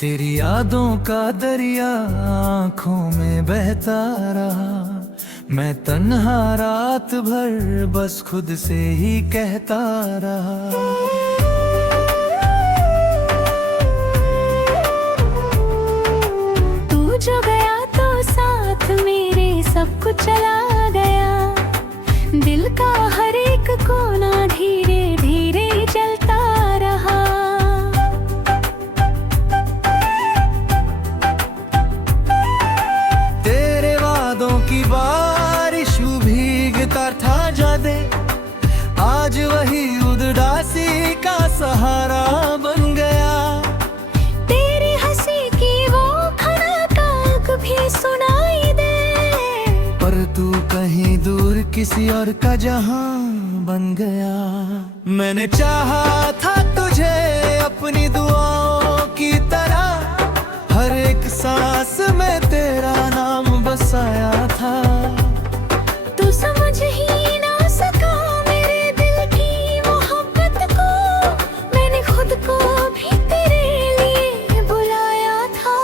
तेरी यादों का दरिया आँखों में बहता रहा। मैं तन्हा रात भर बस खुद से ही कहता रहा। तू जो गया तो साथ मेरे सब कुछ चला गया। दिल का हर एक कोना धीरे धीरे जलता रहा। तेरे वादों की बारिश में भीगता था जादे, आज वही उदासी का सहारा बन गया। तेरी हंसी की वो खना तक भी सुनाई दे, पर तू कहीं दूर किसी और का जहां बन गया। मैंने चाहा था तुझे अपनी दुआओं की तरह, हर एक सांस में तेरा नाम बसाया था। तू समझ ही ना सका मेरे दिल की मोहब्बत को, मैंने खुद को भी तेरे लिए बुलाया था।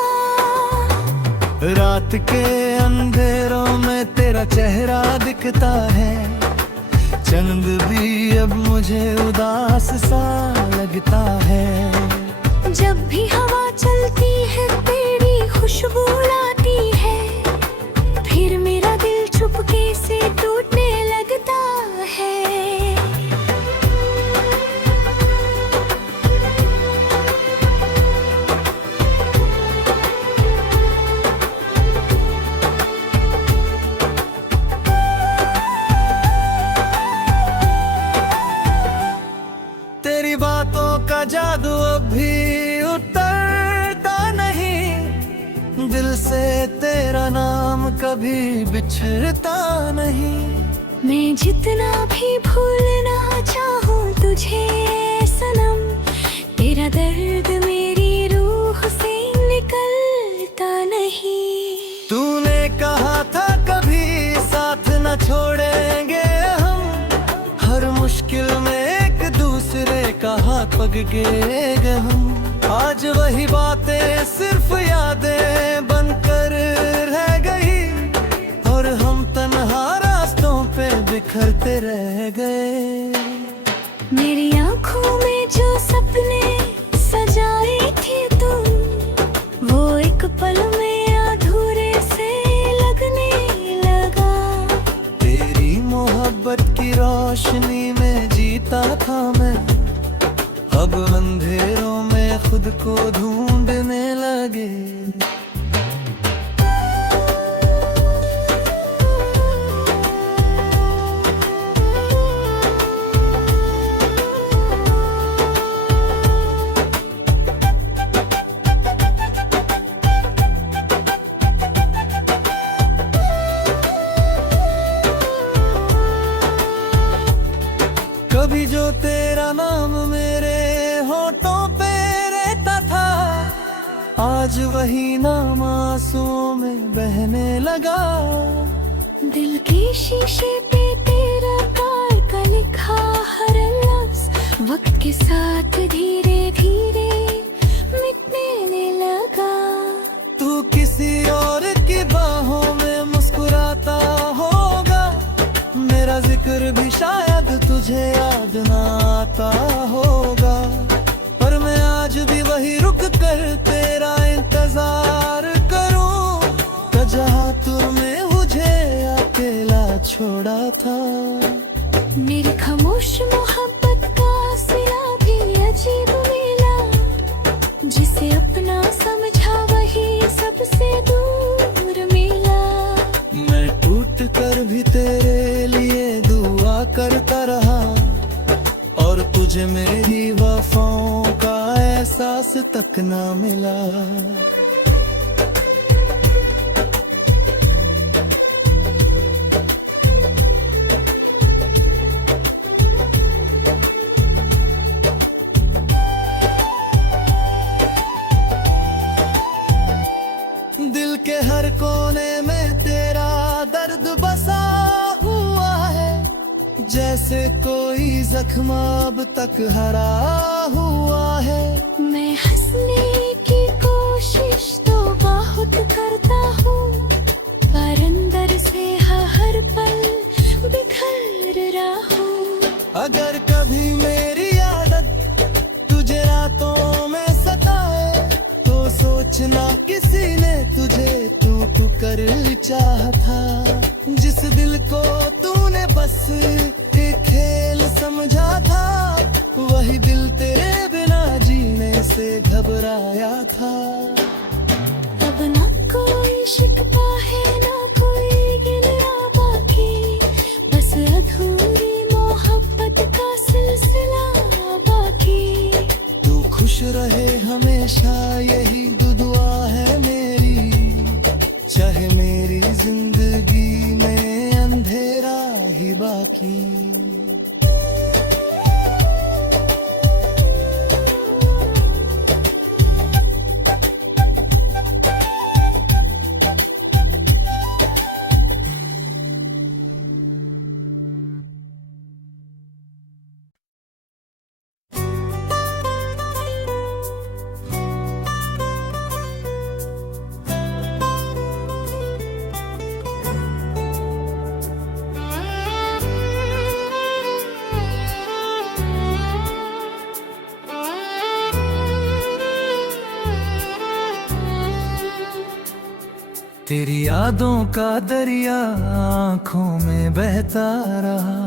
रात के अंधेरों में तेरा चेहरा दिखता है, चंद भी अब मुझे उदास सा लगता है। जब भी हवा चलती है तेरी खुशबू लाती है, फिर मेरा दिल चुपके से टूटने लगता है। तेरी बातों का जादू अब भी उतरता नहीं, दिल से तेरा नाम कभी बिछड़ता नहीं। मैं जितना भी भूलना चाहूँ तुझे सनम, तेरा दर्द मेरी रूह से निकलता नहीं। तूने कहा था कभी साथ न छोड़ेंगे हम, हर मुश्किल में एक दूसरे का हाथ पकड़ेंगे हम। आज वही बातें सिर्फ यादें बनकर रह गई, और हम तन्हा रास्तों पे बिखरते रह गए। मेरी आँखों में जो सपने सजाए थे तुम, वो एक पल में अधूरे से लगने लगा। तेरी मोहब्बत की रोशनी में जीता था मैं, अब अंधेरों में खुद को ढूंढने लगे। कभी जो तेरा नाम मेरे होठों पे रहता था, आज वही नाम आंसुओं में बहने लगा। दिल के शीशे पे तेरा प्यार का लिखा हर लफ्ज वक्त के साथ धीरे धीरे मिटने लगा। तू किसी और की बाहों में मुस्कुराता होगा, मेरा जिक्र भी शायद तुझे याद ना आता होगा। पर मैं आज भी वही रुक कर तेरा इंतजार करूं, तो जहां तूने मुझे अकेला छोड़ा था। मेरी खामोश मोहब्बत का सिला भी अजीब मिला, जिसे अपना समझा वही सबसे दूर मिला। मैं टूट कर भी तेरे लिए दुआ करता रहा, और तुझे मेरी वफाओं का एहसास तक ना मिला। दिल के हर कोने में तेरा दर्द बसा हुआ है, जैसे कोई जख्म अब तक हरा हुआ है। मैं हंसने की कोशिश बहुत करता हूँ, पर अंदर से हर पल बिखर रहा हूँ। अगर कभी मेरी आदत तुझे रातों में सताए, तो सोचना किसी ने तुझे तू कर चाहा था। जिस दिल को तूने बस एक खेल समझा था, वही दिल तेरे बिना जीने से घबराया था। अब ना कोई शिकवा है, ना कोई गिला बाकी, बस अधूरी मोहब्बत का सिलसिला बाकी। तू खुश रहे हमेशा, यही दुआ है मेरी, चाहे मेरी जिंदगी में अंधेरा ही बाकी। तेरी यादों का दरिया आँखों में बहता रहा,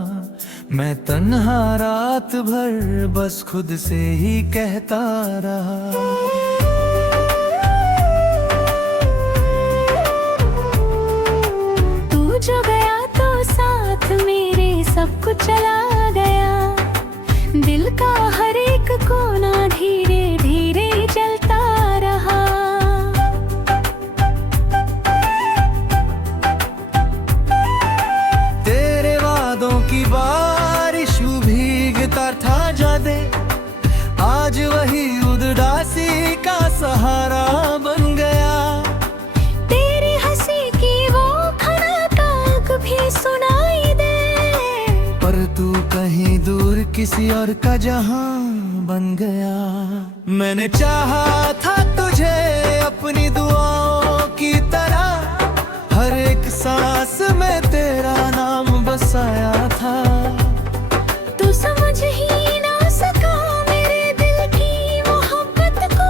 मैं तन्हा रात भर बस खुद से ही कहता रहा। तू जो गया तो साथ मेरे सब कुछ चला गया, दिल का हर एक कोना धीरे धीरे जलता रहा। तेरे वादों की बारिश में भीगता था जादे, आज वही उदासी का सहारा बन गया। तेरी हंसी की वो खनक भी सुनाई दे, पर तू कहीं दूर किसी और का जहां बन गया। मैंने चाहा था तुझे अपनी दुआओं की तरह, हर एक सांस में तेरा नाम बसाया था। तू समझ ही ना सका मेरे दिल की मोहब्बत को,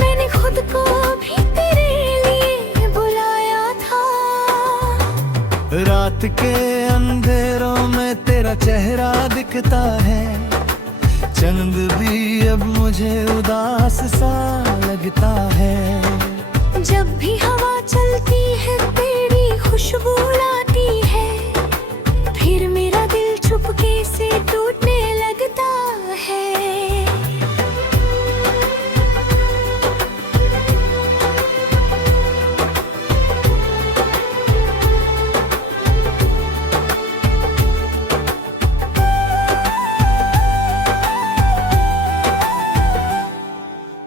मैंने खुद को भी तेरे लिए बुलाया था। रात के अंधेरों में तेरा चेहरा दिखता है, चंद भी अब मुझे उदास सा लगता है। जब भी हवा चलती है तेरी खुशबू लाती है, फिर मेरा दिल चुपके से टूटने लगता है।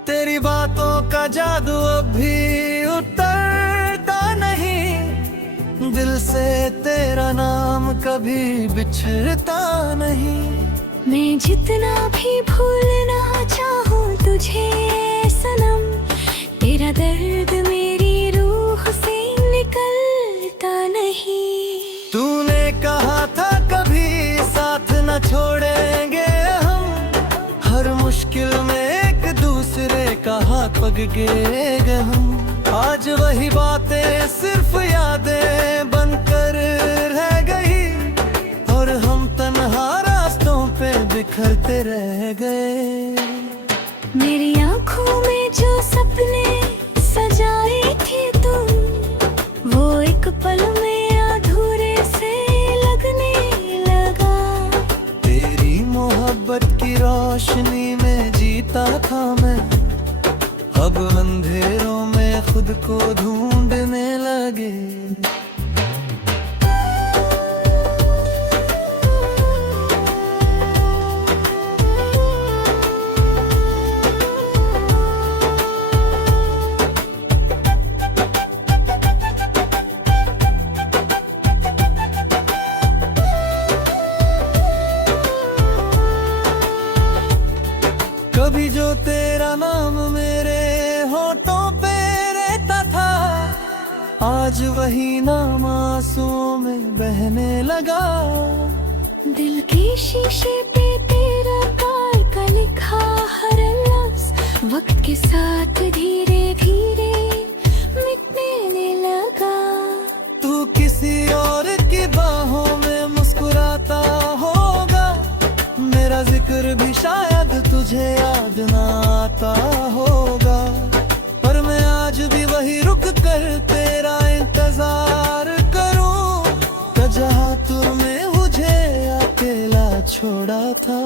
तेरी बातों का जादू अब भी उतरता नहीं, दिल से तेरा नाम कभी बिछड़ता नहीं। मैं जितना भी भूलना चाहूँ तुझे सनम, तेरा दर्द मेरी रूह से निकलता नहीं। तूने कहा था कभी साथ न छोड़ेंगे हम, हर मुश्किल में एक दूसरे का हाथ पकड़ेंगे हम। आज वही बातें सिर्फ यादें बनकर रह गई, और हम तन्हा रास्तों पे बिखरते रह गए। मेरी आँखों में जो सपने सजाए थे तुम, वो एक पल में अधूरे से लगने लगा। तेरी मोहब्बत की रोशनी में जीता था मैं, अब अंधेरों में खुद को ढूंढने लगे। कभी जो तेरा नाम मेरे होठों पे रहता था, आज वही नाम आंसुओं में बहने लगा। दिल के शीशे पे तेरा प्यार का लिखा हर लफ्ज वक्त के साथ धीरे धीरे मिटने लगा। तू किसी और की बाहों में मुस्कुराता होगा, मेरा जिक्र भी शायद तुझे याद ना आता होगा, पर मैं आज भी वही रुक कर तेरा इंतजार करूं, जहां तूने मुझे अकेला छोड़ा था।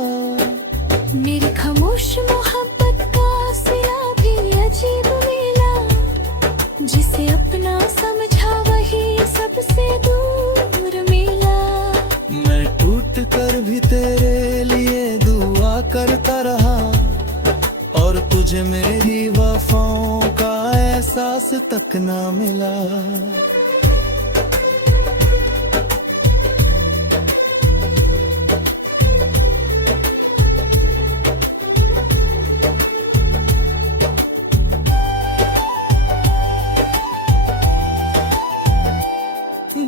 मेरी खामोश मोहब्बत का सिला भी अजीब मिला, जिसे अपना समझा वही सबसे दूर मिला। मैं टूट कर भी तेरे लिए दुआ करता रहा, और तुझे मेरी वफाओं का एहसास तक ना मिला।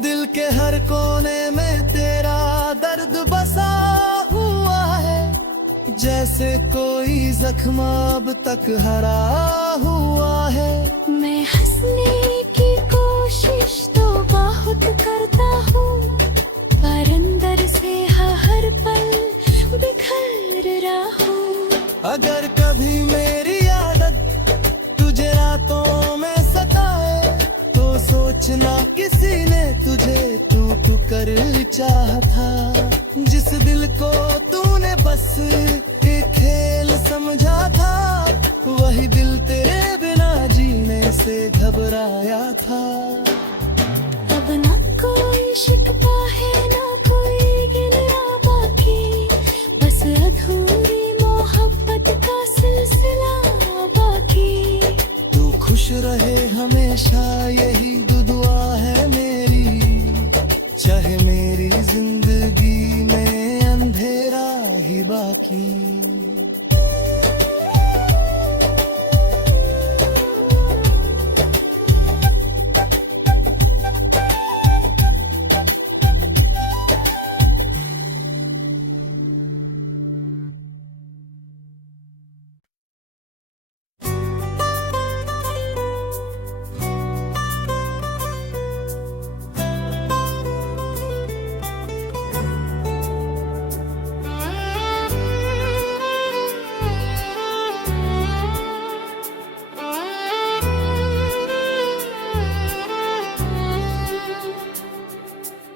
दिल के हर कोने में तेरा दर्द बसा हुआ है, जैसे कोई जख्म अब तक हरा हुआ है। मैं हंसने की कोशिश तो बहुत करता हूँ, पर अंदर से हर पल बिखर रहा हूँ। अगर कभी मेरी आदत तुझे रातों में सताए, तो सोचना किसी ने तुझे टूट कर चाहा था। जिस दिल को तूने बस एक खेल समझा था, वही दिल तेरे बिना जीने से घबराया था। अब ना कोई शिकवा है ना कोई गिला बाकी, बस अधूरी मोहब्बत का सिलसिला बाकी। तू खुश रहे हमेशा यही दुआ है मेरी, चाहे मेरी जिंदगी में अंधेरा ही बाकी।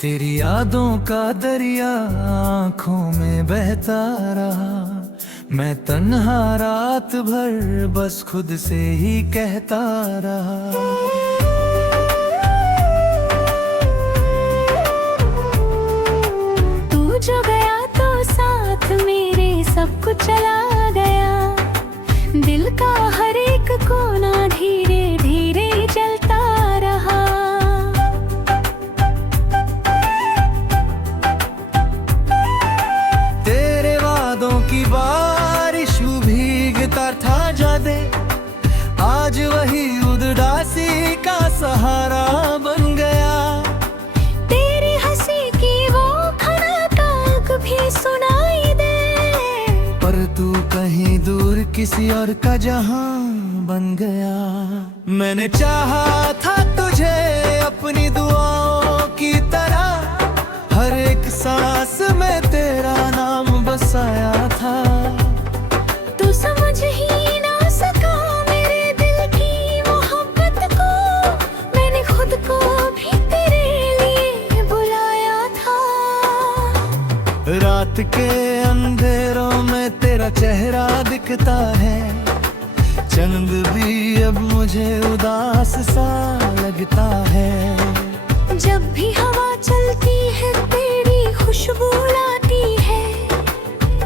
तेरी यादों का दरिया आँखों में बहता रहा, मैं तन्हा रात भर बस खुद से ही कहता रहा। तू जो गया तो साथ मेरे सब कुछ चला गया, दिल का हर एक कोना धीरे धीरे जलता रहा। तेरे वादों की बारिश में भीगता था जादे, आज वही उदासी का सहारा बन गया। तेरी हंसी की वो खनक भी सुनाई दे, पर तू कहीं दूर किसी और का जहां बन गया। मैंने चाहा था तुझे अपनी दुआओं की तरह, हर एक सांस में तेरा नाम बसाया था। तू समझ ही ना सका मेरे दिल की मोहब्बत को, मैंने खुद को भी तेरे लिए बुलाया था। रात के अंधेरों में तेरा चेहरा दिखता है, चंद भी अब मुझे उदास सा लगता है। जब भी हवा चलती है तेरी खुशबू लाती है,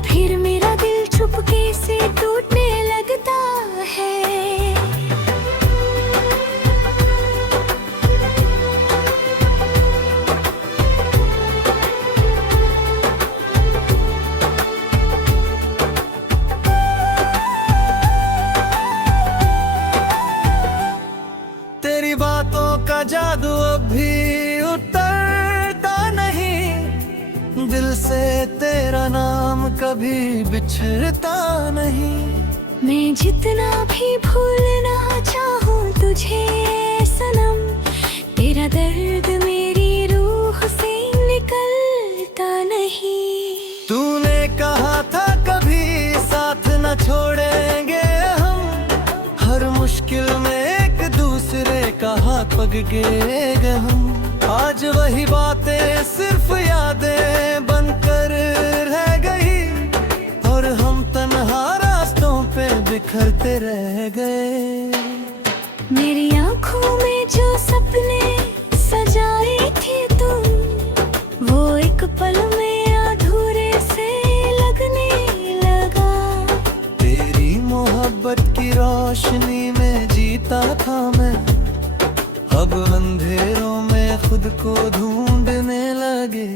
फिर मेरा दिल चुपके से टूटने लगता है। तेरी बातों का जादू दिल से तेरा नाम कभी बिछड़ता नहीं। मैं जितना भी भूलना चाहूँ तुझे सनम, तेरा दर्द मेरी रूह से निकलता नहीं। तूने कहा था कभी साथ न छोड़ेंगे हम, हर मुश्किल में एक दूसरे का हाथ पकड़ेंगे हम। आज वही बातें सिर्फ यादें बनकर रह गई, और हम तन्हा रास्तों पे बिखरते रह गए। मेरी आँखों में जो सपने सजाए थे तुम, वो एक पल में अधूरे से लगने लगा। तेरी मोहब्बत की रोशनी में जीता था मैं, अब अंधेरों में खुद को ढूंढने लगे।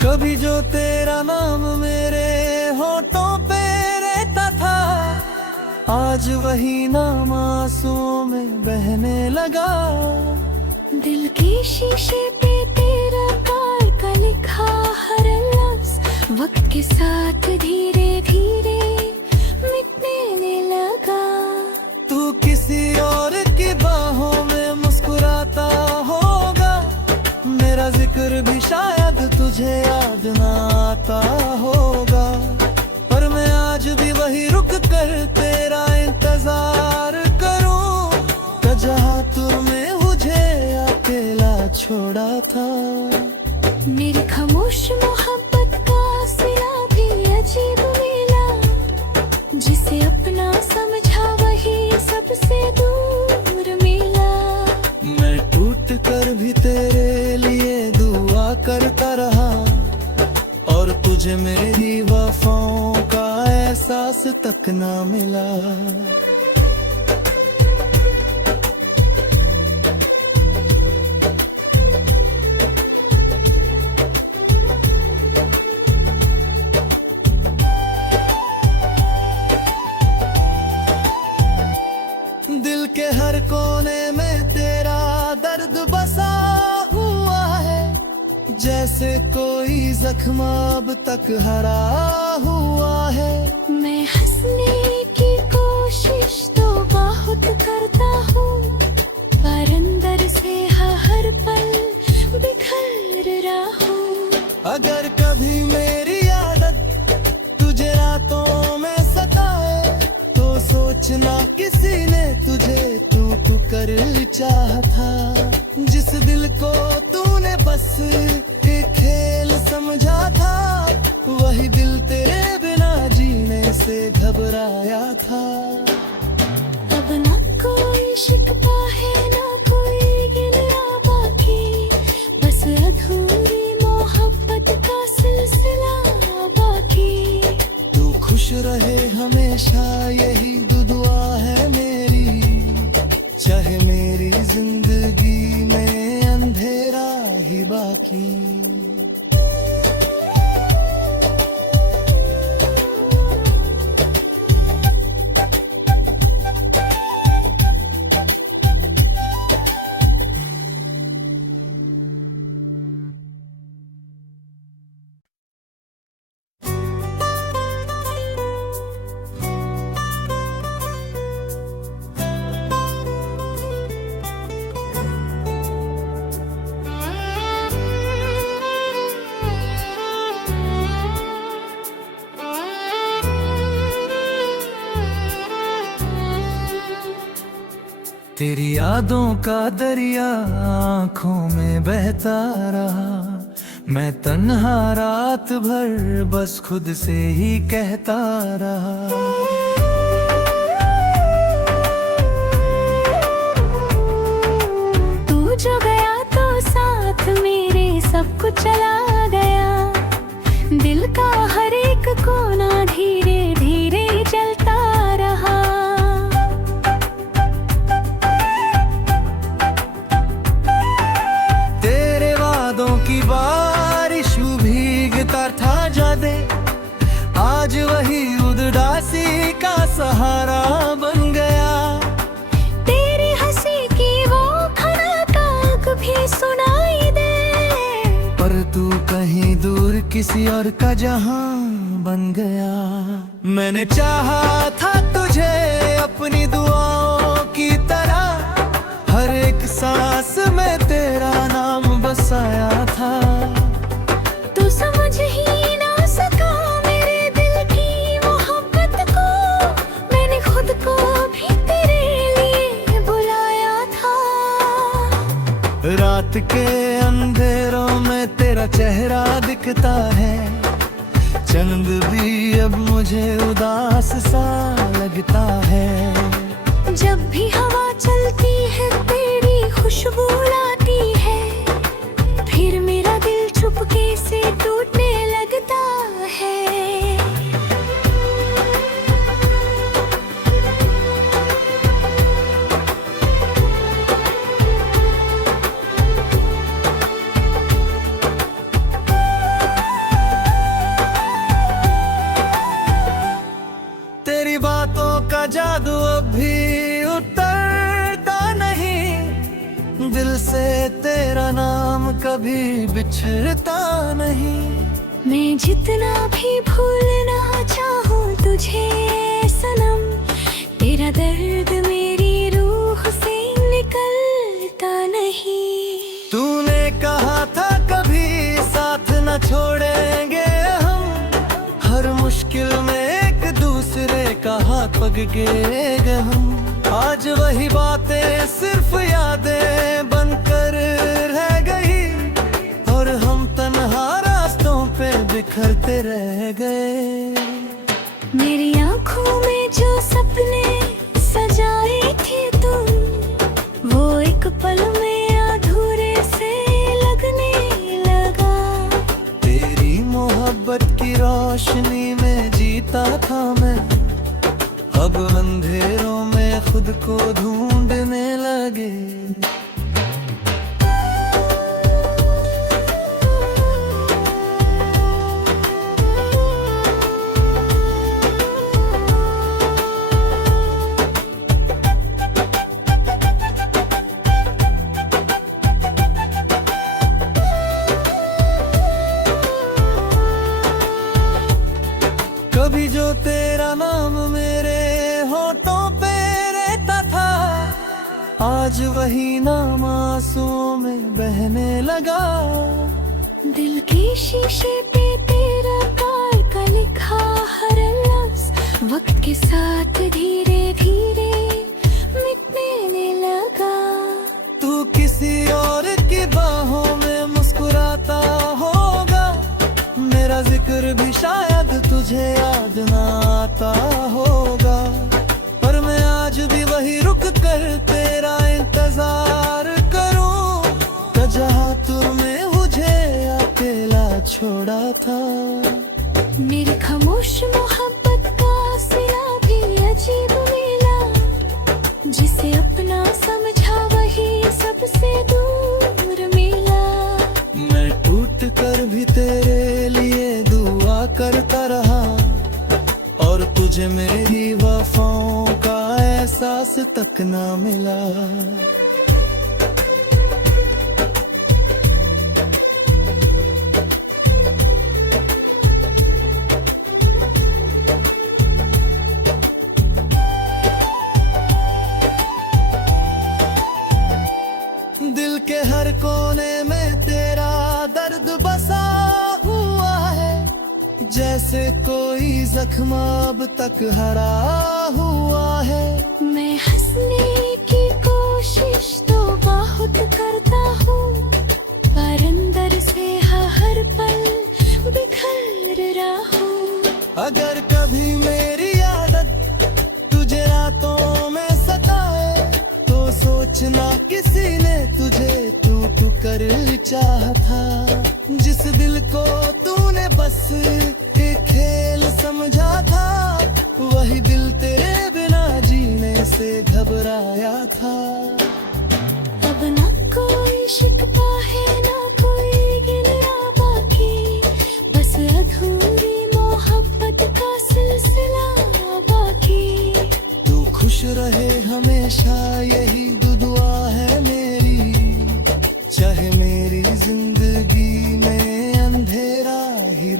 कभी जो तेरा नाम मेरे होठों पे रहता था, आज वही नाम आंसुओं में बहने लगा। दिल के शीशे पे तेरा प्यार का लिखा हर लफ्ज वक्त के साथ धीरे धीरे मिटने लगा। तू किसी और की बाहों में मुस्कुराता होगा, मेरा जिक्र भी शायद तुझे याद ना आता होगा। पर मैं आज भी वही रुक कर तेरा इंतजार करूं, तो जहां तूने मुझे अकेला छोड़ा था। मेरी खामोश मोहब्बत का सिला भी अजीब मिला, जिसे अपना समझा वही सबसे दूर मिला। मैं टूट कर भी तेरे लिए दुआ करता रहा, और तुझे मेरी वफाओं का एहसास तक ना मिला। दिल के हर कोने में तेरा दर्द बसा हुआ है, जैसे कोई जख्म अब तक हरा हुआ है। मैं हंसने की कोशिश तो बहुत करता हूँ, पर अंदर से हर पल बिखर रहा हूँ। अगर कभी मेरी आदत तुझे रातों में सताए, तो सोचना किसी ने तुझे टूट कर चाहा था। जिस दिल को तूने बस एक खेल समझा था, वही दिल तेरे बिना जीने से घबराया था। अब ना कोई शिकवा है ना कोई गिला बाकी, बस अधूरी मोहब्बत का सिलसिला बाकी। तू खुश रहे हमेशा यही दुआ है मेरी, चाहे मेरी जिंदगी में अंधेरा ही बाकी। तेरी यादों का दरिया आँखों में बहता रहा, मैं तन्हा रात भर बस खुद से ही कहता रहा। तू जो गया तो साथ मेरे सब कुछ चला गया, दिल का हर एक कोना धीरे धीरे जलता रहा। किसी और का जहां बन गया। मैंने चाहा था तुझे अपनी दुआओं की तरह, हर एक सांस में तेरा नाम बसाया था। तू समझ ही ना सका मेरे दिल की मोहब्बत को, मैंने खुद को भी तेरे लिए बुलाया था। रात के अंधेरों में तेरा चेहरा दिखता है, चंद भी अब मुझे उदास सा लगता है। जब भी हवा चलती है तेरी खुशबू लाती है, फिर मेरा दिल चुपके से टूटने लगता है। तेरी बातों का जादू अब भी उतरता नहीं, दिल से तेरा नाम कभी बिछड़ता नहीं। मैं जितना भी भूलना चाहूँ तुझे सनम, तेरा दर्द मेरी रूह से निकलता नहीं। तूने कहा था कभी साथ न छोड़ेंगे हम, हर मुश्किल में एक दूसरे का हाथ पकड़ेंगे हम। आज वही बातें सिर्फ यादें बनकर रह गई, और हम तन्हा रास्तों पे बिखरते रह गए। मेरी आँखों में जो सपने सजाए थे तुम, वो एक पल में अधूरे से लगने लगा। तेरी मोहब्बत की रोशनी में जीता था मैं, अब अंधेरों में खुद को ढूंढने लगे। कभी जो तेरा नाम मेरे होठों पे रहता था, आज वही नाम आंसुओं में बहने लगा। दिल के शीशे पे तेरा प्यार का लिखा हर लफ्ज वक्त के साथ धीरे धीरे मिटने लगा। तू किसी और की बाहों में मुस्कुराता होगा, मेरा जिक्र भी शायद तुझे याद ना आता होगा। पर मैं आज भी वही रुक कर तेरा इंतजार करूं, तो जहां तूने मुझे अकेला छोड़ा था। मेरी खामोश मोहब्बत का सिला भी अजीब मिला, जिसे अपना समझा वही सबसे दूर मिला। मैं टूट कर भी तेरे लिए दुआ करता रहा, और तुझे मेरी वफाओं का एहसास तक ना मिला। दिल के हर कोने में तेरा दर्द बसा हुआ है, जैसे कोई जख्म अब तक हरा हुआ है। मैं हंसने की कोशिश तो बहुत करता हूँ, पर अंदर से हर पल बिखर रहा हूँ। अगर कभी मेरी आदत तुझे रातों में सताए, तो सोचना किसी ने तुझे टूट कर चाहा था। जिस दिल को तूने बस एक खेल समझा था, वही दिल तेरे बिना जीने से घबराया था। अब ना कोई शिकवा है ना कोई गिला बाकी, बस अधूरी मोहब्बत का सिलसिला बाकी। तू खुश रहे हमेशा यही दुआ है मेरी, चाहे मेरी जिंदगी में अंधेरा ही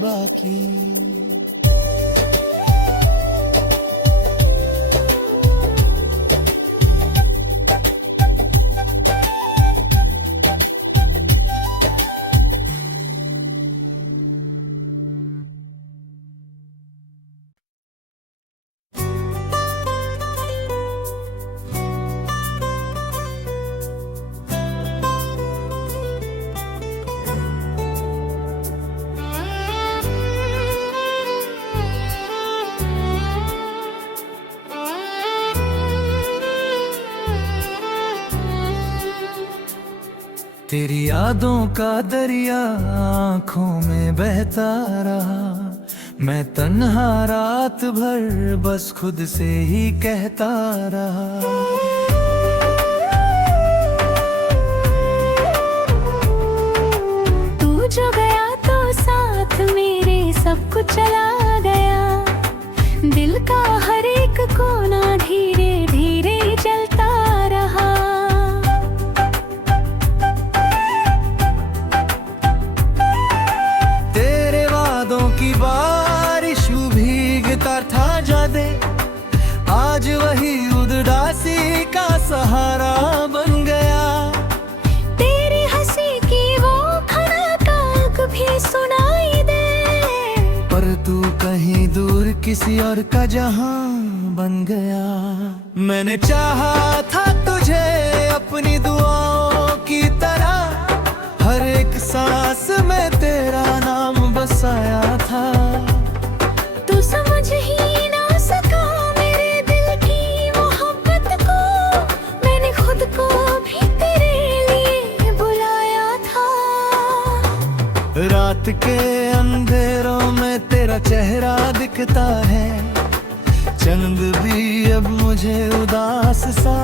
तेरी यादों का दरिया आँखों में बहता रहा, मैं तन्हा रात भर बस खुद से ही कहता रहा। जो गया तो साथ मेरे सब कुछ चला गया, दिल का हर एक कोना धीरे धीरे चलता रहा। तेरे वादों की बारिश में भीगता था जादे, आज वही उदासी का सहारा बन गया। भी सुनाई दे, पर तू कहीं दूर किसी और का जहां बन गया। मैंने चाहा था तुझे अपनी दुआओं की तरह, हर एक सांस में तेरा नाम बसाया था। तू समझ ही ना सका मेरे दिल की मोहब्बत को, मैंने खुद को भी तेरे लिए बुलाया था। रात के अंधेरों में तेरा चेहरा दिखता है, चंद भी अब मुझे उदास सा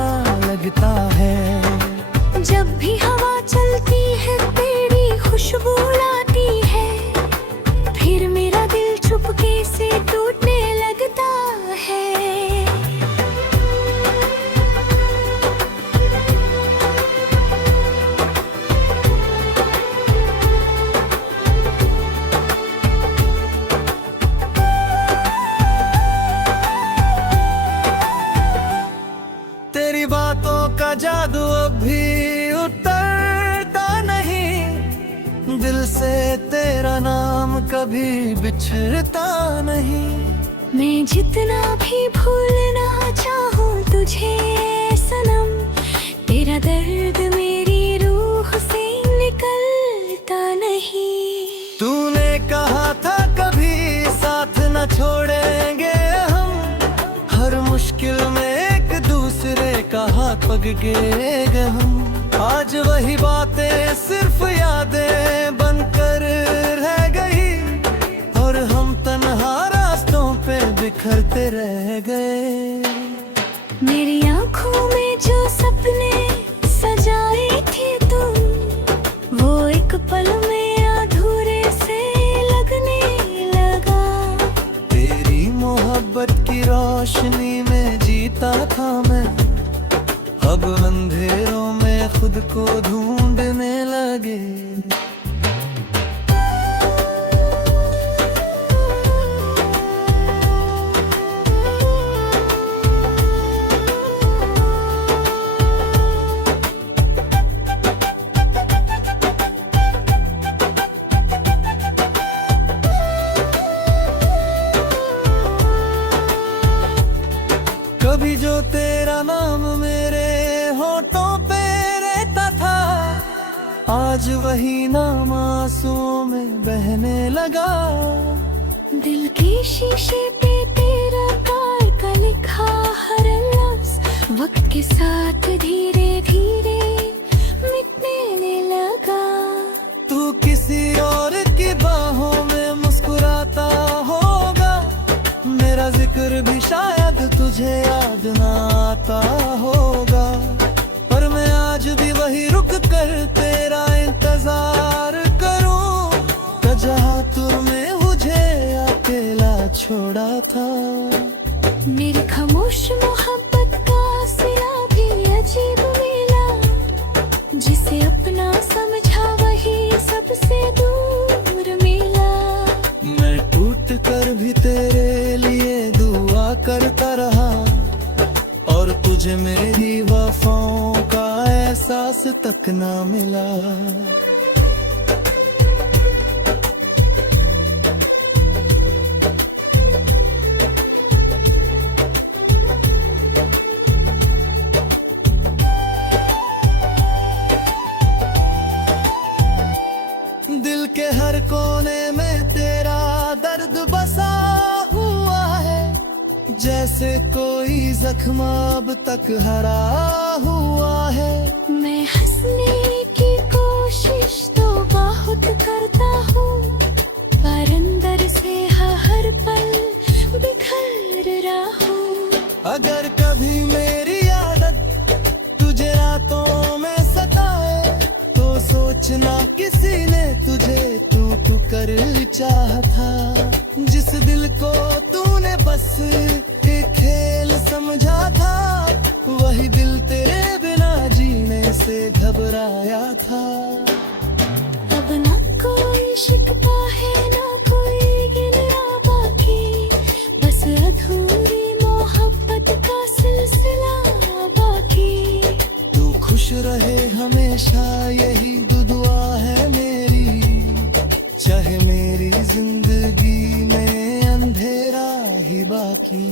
लगता है। जब भी हवा चलती है तेरी खुशबू लाती है, फिर मेरा दिल चुपके से टूटने लगता है। तेरी बातों का जादू अब भी उतरता नहीं, दिल से तेरा नाम कभी बिछड़ता नहीं। मैं जितना भी भूलना चाहूँ तुझे सनम, तेरा दर्द मेरी रूह से निकलता नहीं। तूने कहा था कभी साथ न छोड़ेंगे हम, हर मुश्किल में एक दूसरे का हाथ पकड़ेंगे हम। आज वही बातें सिर्फ यादें बनकर रह गई, और हम तन्हा रास्तों पे बिखरते रह गए। मेरी आँखों में जो सपने सजाए थे तुम, वो एक पल में अधूरे से लगने लगा। तेरी मोहब्बत की रोशनी में जीता था मैं, अब अंधेरों में खुद को ढूंढने लगे। कभी जो तेरा नाम मेरे होठों पे रहता था, आज वही नाम आंसुओं में बहने लगा। दिल के शीशे पे तेरा प्यार का लिखा हर लफ्ज वक्त के साथ धीरे धीरे मिटने लगा। तू किसी और की बाहों में मुस्कुराता होगा, मेरा जिक्र भी शायद तुझे याद ना आता होगा। पर मैं आज भी वही रुक कर तेरा इंतजार करूं, जहां तूने मुझे अकेला छोड़ा था। मेरी खामोश मोहब्बत का सिला भी अजीब मिला, जिसे अपना समझा वही सबसे दूर मिला। मैं टूट कर भी तेरे लिए दुआ करता रहा, और तुझे मेरी वफाओं का एहसास तक ना मिला। दिल के हर कोने में तेरा दर्द बसा हुआ है, जैसे कोई जख्म अब तक हरा हुआ है। मैं हंसने की कोशिश सच ना किसी ने तुझे टूट कर चाहा था। जिस दिल को तूने बस एक खेल समझा था, वही दिल तेरे बिना जीने से घबराया था। अब ना कोई शिकवा है ना कोई गिला बाकी, बस अधूरी मोहब्बत का सिलसिला बाकी। तू खुश रहे हमेशा यही दुआ है मेरी, चाहे मेरी जिंदगी में अंधेरा ही बाकी।